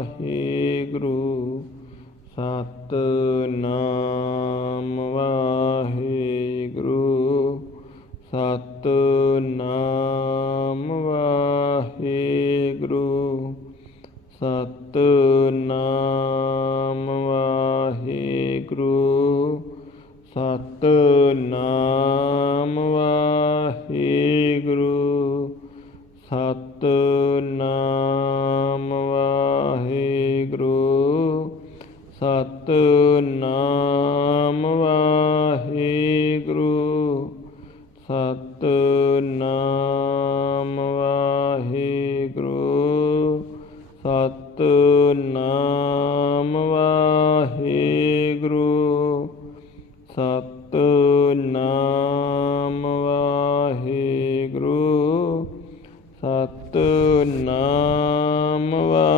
ਹੇ ਗੁਰੂ ਸਤ ਸਤ ਸਤ ਨਾਮ ਨਾਮ ਵਾਹਿ ਵਾਹਿ ਗੁਰੂ ਗੁਰੂ ਨਾਮ ਵਾਹਿ ਗੁਰੂ ਸਤ ਨਾਮ ਵਾਹਿ ਗੁਰੂ ਸਤ ਨਾਮ ਸਤ ਸਤ ਸਤ ਨਾਮ ਨਾਮ ਗੁਰੂ ਗੁਰੂ ਨਾਮ ਵਾਹਿਗੁਰੂ ਗੁਰੂ ਸਤ ਨਾਮ ਵਾਹਿਗੁਰੂ ਗੁਰੂ ਸਤ ਨਾਮ ਵਾਹਿਗੁਰੂ